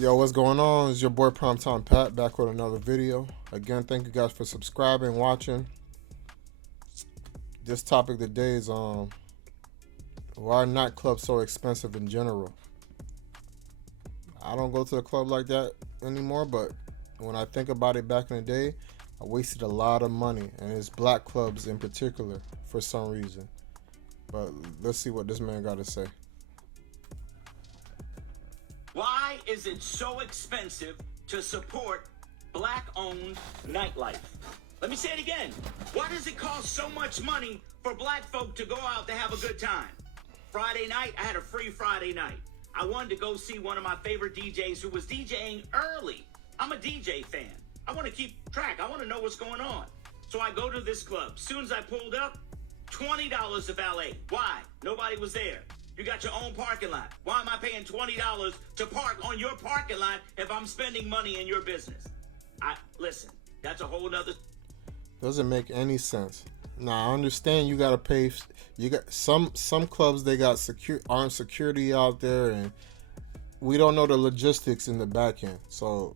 Yo, what's going on? It's your boy PrimeTimePat back with another video. Again, thank you guys for subscribing, watching. This topic today is why are nightclubs so expensive in general? I don't go to the club like that anymore, but when I think about it back in the day, I wasted a lot of money, and it's black clubs in particular for some reason. But let's see what this man got to say. Why is it so expensive to support black-owned nightlife? Let me say it again. Why does it cost so much money for black folk to go out to have a good time? Friday night, I had a free Friday night. I wanted to go see one of my favorite DJs who was DJing early. I'm a DJ fan. I want to keep track. I want to know what's going on. So I go to this club. As soon as I pulled up, $20 a valet. Why? Nobody was there. You got your own parking lot. Why am I paying $20 to park on your parking lot if I'm spending money in your business? Listen, that's a whole nother. Doesn't make any sense. Now I understand you gotta pay. You got some clubs, they got armed security out there, and we don't know the logistics in the back end. So,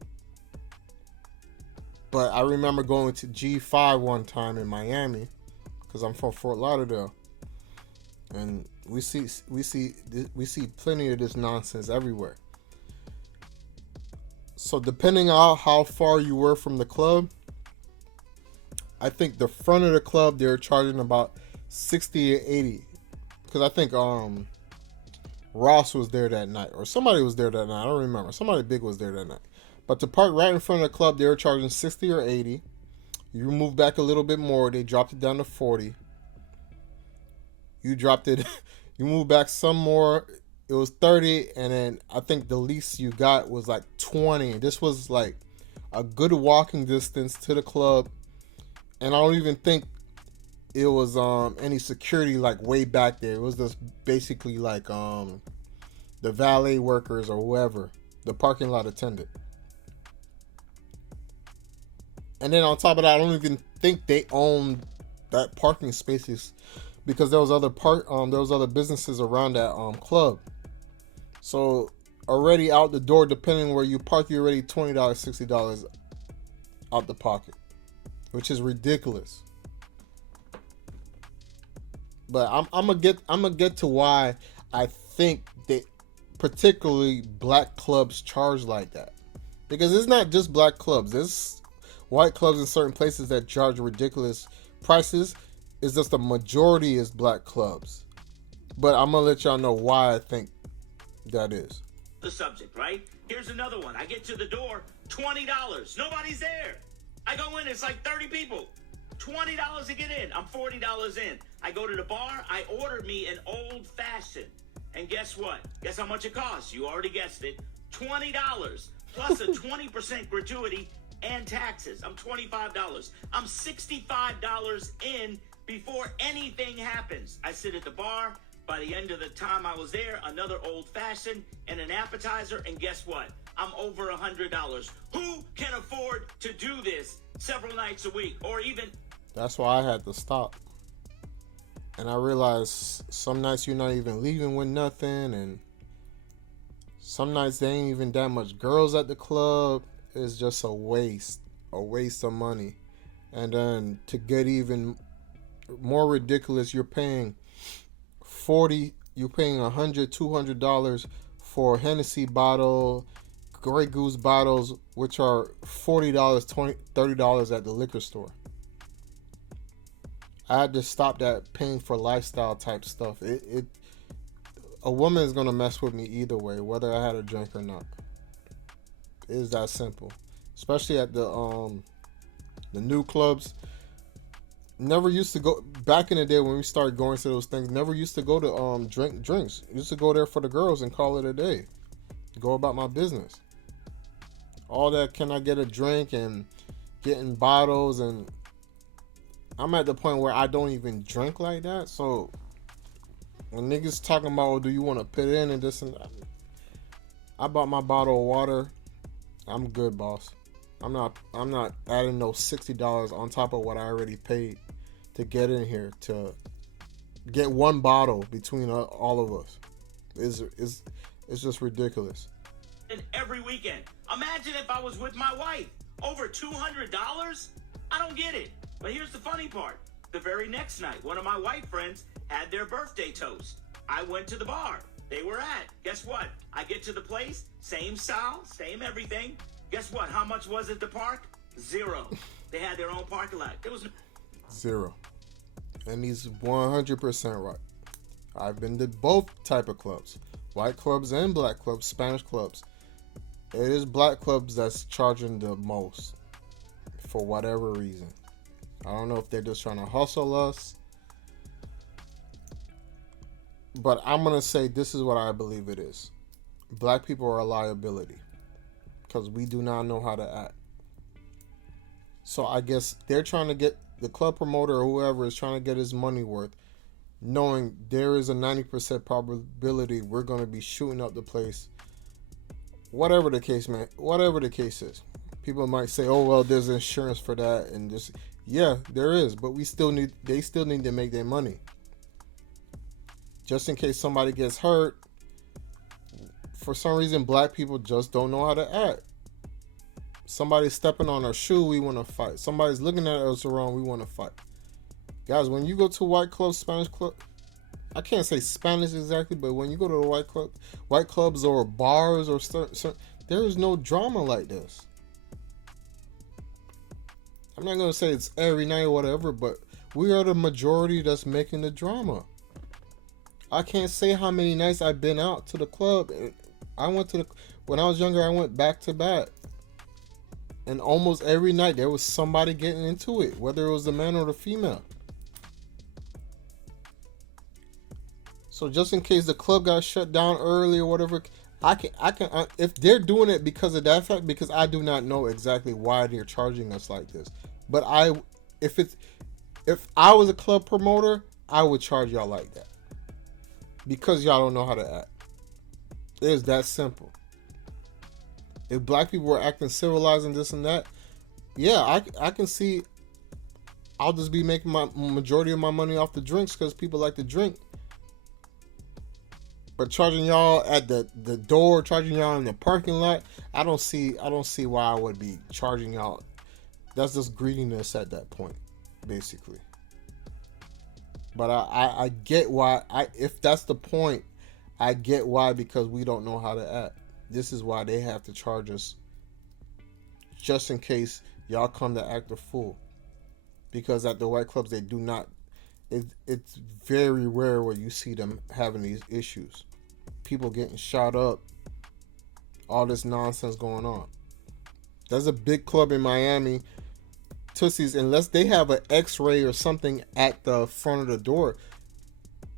but I remember going to G5 one time in Miami because I'm from Fort Lauderdale, and we see plenty of this nonsense everywhere. So depending on how far you were from the club, I think the front of the club they're charging about 60 or 80. Because I think Ross was there that night, or somebody was there that night. I don't remember. Somebody big was there that night. But to park right in front of the club, they were charging 60 or 80. You move back a little bit more, they dropped it down to 40. You dropped it, you moved back some more, it was 30, and then I think the least you got was like 20. This was like a good walking distance to the club, and I don't even think it was any security like way back there. It was just basically like the valet workers or whoever, the parking lot attendant. And then on top of that, I don't even think they owned that parking spaces, because there was other businesses around that club. So already out the door, depending where you park, you're already $20, $60 out the pocket, which is ridiculous. But I'm gonna get to why I think that particularly black clubs charge like that, because it's not just black clubs. There's white clubs in certain places that charge ridiculous prices. It's just the majority is black clubs. But I'm gonna let y'all know why I think that is. The subject, right? Here's another one. I get to the door, $20. Nobody's there. I go in, it's like 30 people. $20 to get in. I'm $40 in. I go to the bar, I order me an old fashioned. And guess what? Guess how much it costs? You already guessed it. $20 plus a 20% gratuity and taxes. I'm $25. I'm $65 in before anything happens. I sit at the bar. By the end of the time I was there, another old fashioned and an appetizer. And guess what? I'm over $100. Who can afford to do this several nights a week, or even? That's why I had to stop. And I realized some nights you're not even leaving with nothing, and some nights there ain't even that much girls at the club. It's just a waste of money. And then to get even more ridiculous, you're paying $100, $200 for a Hennessy bottle, Grey Goose bottles, which are $40, $20, $30 at the liquor store. I had to stop that paying for lifestyle type stuff. A woman is gonna mess with me either way, whether I had a drink or not. It is that simple. Especially at the new clubs. Never used to go back in the day when we started going to those things. Never used to go to drinks. Used to go there for the girls and call it a day. Go about my business. All that, can I get a drink and getting bottles, and I'm at the point where I don't even drink like that. So when niggas talking about, oh, do you want to put in and this and that, I bought my bottle of water. I'm good, boss. I'm not adding no $60 on top of what I already paid to get in here, to get one bottle between all of us. It's just ridiculous. every weekend. Imagine if I was with my wife. Over $200? I don't get it. But here's the funny part. The very next night, one of my white friends had their birthday toast. I went to the bar they were at. Guess what? I get to the place, same style, same everything. Guess what? How much was it to park? $0. They had their own parking lot. There was no... $0. And he's 100% right. I've been to both type of clubs. White clubs and black clubs, Spanish clubs. It is black clubs that's charging the most for whatever reason. I don't know if they're just trying to hustle us. But I'm going to say this is what I believe it is. Black people are a liability because we do not know how to act. So I guess they're trying to get the club promoter or whoever is trying to get his money worth, knowing there is a 90% probability we're going to be shooting up the place. Whatever the case, man, whatever the case is. People might say, oh, well, there's insurance for that. And this, yeah, there is. But they still need to make their money. Just in case somebody gets hurt. For some reason, black people just don't know how to act. Somebody's stepping on our shoe, we want to fight. Somebody's looking at us wrong, we want to fight. Guys, when you go to white clubs, Spanish club, I can't say Spanish exactly, but when you go to the white clubs or bars or certain, there is no drama like this. I'm not going to say it's every night or whatever, but we are the majority that's making the drama. I can't say how many nights I've been out to the club. When I was younger, I went back to back. And almost every night there was somebody getting into it, whether it was the man or the female. So just in case the club got shut down early or whatever, I can if they're doing it because of that fact, because I do not know exactly why they're charging us like this. But if I was a club promoter, I would charge y'all like that. Because y'all don't know how to act. It is that simple. If black people were acting civilized and this and that, yeah, I can see I'll just be making my majority of my money off the drinks because people like to drink. But charging y'all at the door, charging y'all in the parking lot, I don't see why I would be charging y'all. That's just greediness at that point, basically. But I get why. If that's the point, I get why, because we don't know how to act. This is why they have to charge us, just in case y'all come to act a fool. Because at the white clubs, they do not. It's very rare where you see them having these issues. People getting shot up. All this nonsense going on. There's a big club in Miami, Tootsie's, unless they have an X-ray or something at the front of the door,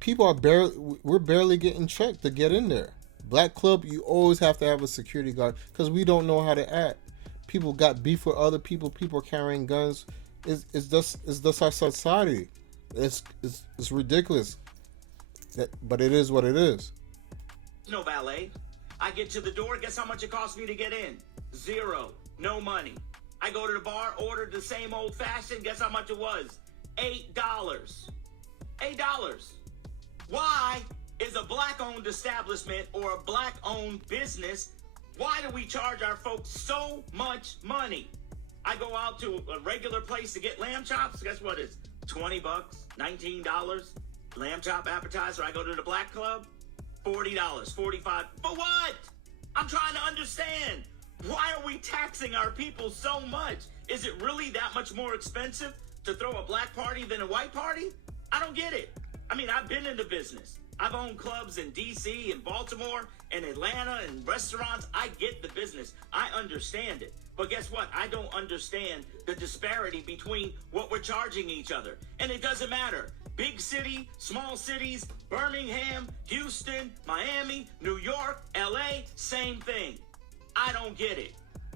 we're barely getting checked to get in there. Black club, you always have to have a security guard because we don't know how to act. People got beef with other people. People are carrying guns. It's just our society. It's ridiculous. But it is what it is. No valet. I get to the door. Guess how much it costs me to get in? $0. No money. I go to the bar, ordered the same old fashioned. Guess how much it was? $8. $8. Why is a black-owned establishment or a black-owned business, why do we charge our folks so much money? I go out to a regular place to get lamb chops. Guess what? It's $20, $19. Lamb chop appetizer. I go to the black club, $40, $45. For what? I'm trying to understand. Why are we taxing our people so much? Is it really that much more expensive to throw a black party than a white party? I don't get it. I mean, I've been in the business. I've owned clubs in D.C., in Baltimore, and Atlanta, and restaurants. I get the business. I understand it. But guess what? I don't understand the disparity between what we're charging each other. And it doesn't matter. Big city, small cities, Birmingham, Houston, Miami, New York, L.A., same thing. I don't get it.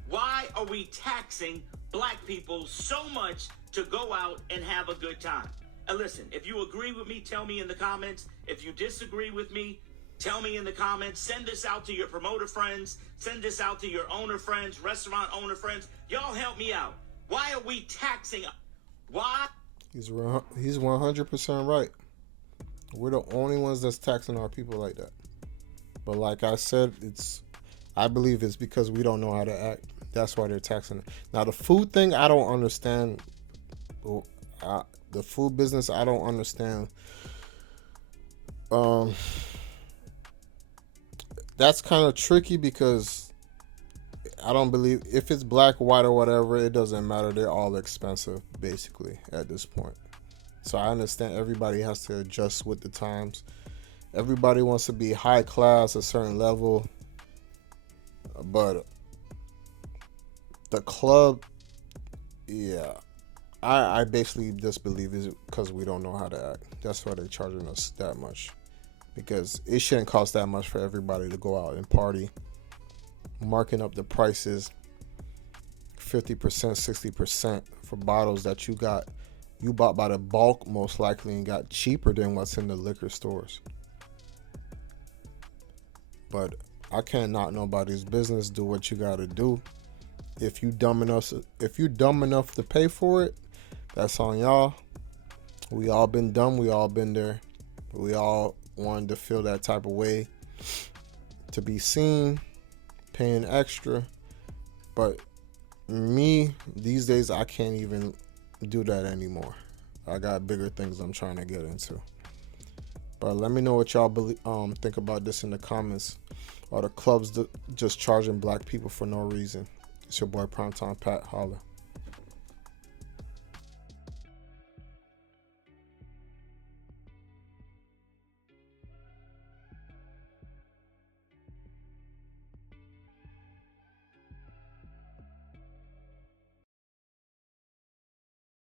Why are we taxing black people so much to go out and have a good time? And listen, if you agree with me, tell me in the comments. If you disagree with me, tell me in the comments. Send this out to your promoter friends. Send this out to your owner friends, restaurant owner friends. Y'all help me out. Why are we taxing? Why? He's 100% right. We're the only ones that's taxing our people like that. But like I said, I believe it's because we don't know how to act. That's why they're taxing it. Now the food thing, I don't understand. The food business, I don't understand. Um, that's kind of tricky because I don't believe if it's black, white, or whatever, it doesn't matter. They're all expensive, basically, at this point. So I understand everybody has to adjust with the times. Everybody wants to be high class, a certain level, but the club, yeah, I basically just believe it's because we don't know how to act. That's why they're charging us that much. Because it shouldn't cost that much for everybody to go out and party. Marking up the prices 50%, 60% for bottles that you bought by the bulk most likely and got cheaper than what's in the liquor stores. But I can't knock nobody's business. Do what you gotta do. If you dumb enough to pay for it, that's on y'all. We all been dumb. We all been there. We all wanted to feel that type of way, to be seen, paying extra. But me, these days, I can't even do that anymore. I got bigger things I'm trying to get into. But let me know what y'all think about this in the comments. Are the clubs just charging black people for no reason? It's your boy PrimeTimePat. Holla.